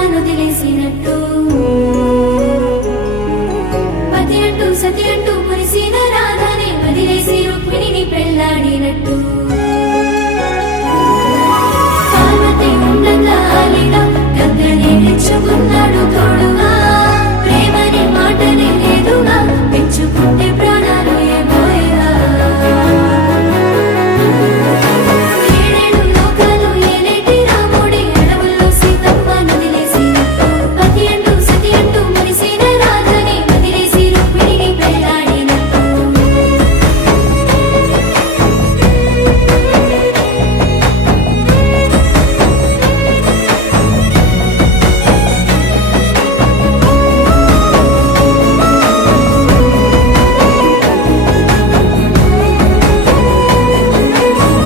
రామను తెలిసినట్టు పతి అంటూ సతి అంటూ మురిసిన రాధనే వదిలేసి రుక్మిణిని పెళ్ళాడి